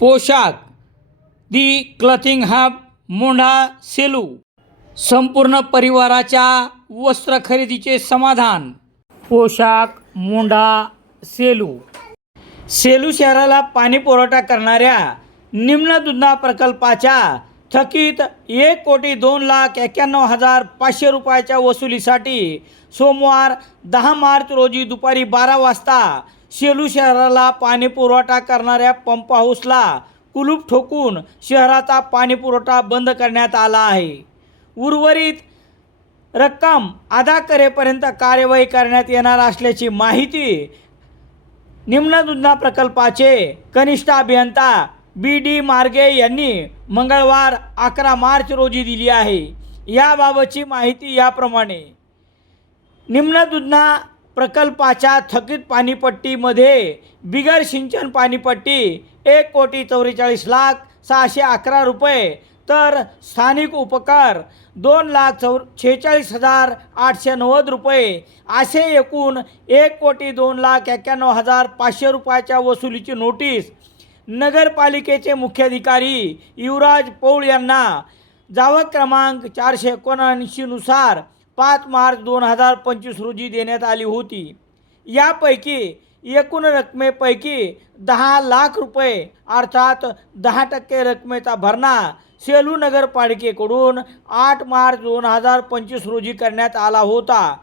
पोशाख. The clothing hub Mondha Selu. संपूर्ण परिवाराच्या वस्त्र खरेदीचे समाधान. पोशाख मोंढा सेलू. सेलू शहराला पाणी पुरवठा करणाऱ्या निम्न दुधना प्रकल्पाच्या थकीत एक कोटी दोन लाख एक्क्याण्णव हजार पाचशे रुपयाच्या वसुलीसाठी सोमवार दहा मार्च रोजी दुपारी बारा वाजता सेलू शहराला पाणी पुरवठा करणाऱ्या पंप हाऊसला कुलूप ठोकून शहराचा पाणीपुरवठा बंद करण्यात आला आहे. उर्वरित रक्कम अदा करेपर्यंत कार्यवाही करण्यात येणार असल्याची माहिती निम्न दुधना प्रकल्पाचे कनिष्ठ अभियंता बी डी मार्गे यांनी मंगळवार अकरा मार्च रोजी दिली आहे. याबाबतची माहिती याप्रमाणे. निम्न दुधना प्रकल्पाच्या थकीत पाणीपट्टीमध्ये बिगर सिंचन पाणीपट्टी एक कोटी चौवेचाळीस लाख सहाशे अकरा रुपये. तर स्थानिक उपकर दोन लाख चौ छेचाळीस हजार आठशे नव्वद रुपये. असे एकूण एक कोटी दोन लाख एक्क्याण्णव हजार पाचशे रुपयाच्या वसुलीची नोटीस नगरपालिकेचे मुख्याधिकारी युवराज पौळ यांना जावक क्रमांक चारशे एकोणऐंशीनुसार पाच मार्च दोन हजार पंचवीस रोजी देण्यात आली होती. यापैकी एकूण रकमेपैकी दहा लाख रुपये अर्थात दहा टक्के रकमेचा भरणा सेलू नगरपालिकेकडून आठ मार्च दोन हजार पंचवीस रोजी करण्यात आला होता.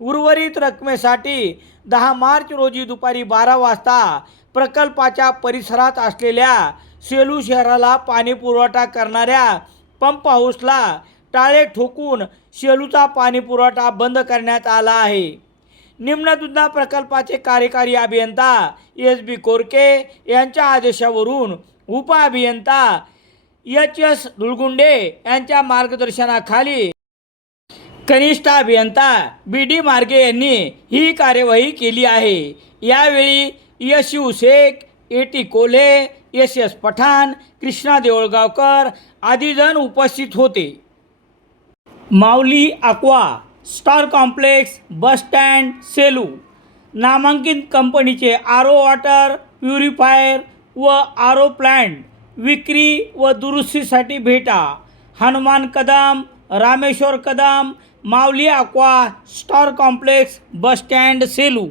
उर्वरित रकमेसाठी दहा मार्च रोजी दुपारी बारा वाजता प्रकल्पाच्या परिसरात असलेल्या सेलू शहराला पाणीपुरवठा करणाऱ्या पंप हाऊसला टाळे ठोकून शेलूचा पाणीपुरवठा बंद करण्यात आला आहे. निम्न दुधना प्रकल्पाचे कार्यकारी अभियंता एस बी कोरके यांच्या आदेशावरून उपअभियंता एच एस धुळगुंडे यांच्या मार्गदर्शनाखाली कनिष्ठ अभियंता बी डी मार्गे यांनी ही कार्यवाही केली आहे. यावेळी Yash U Shaikh A T Kolhe S S Pathan Krishna Deulgaonkar आदी जण उपस्थित होते. Mauli aqua star complex bus stand Selu. नामांकित कंपनीचे आरो वॉटर प्युरिफायर व आरो ओ प्लॅन्ट विक्री व दुरुस्तीसाठी भेटा. Hanuman Kadam Rameshwar Kadam Mauli aqua star complex bus stand Selu.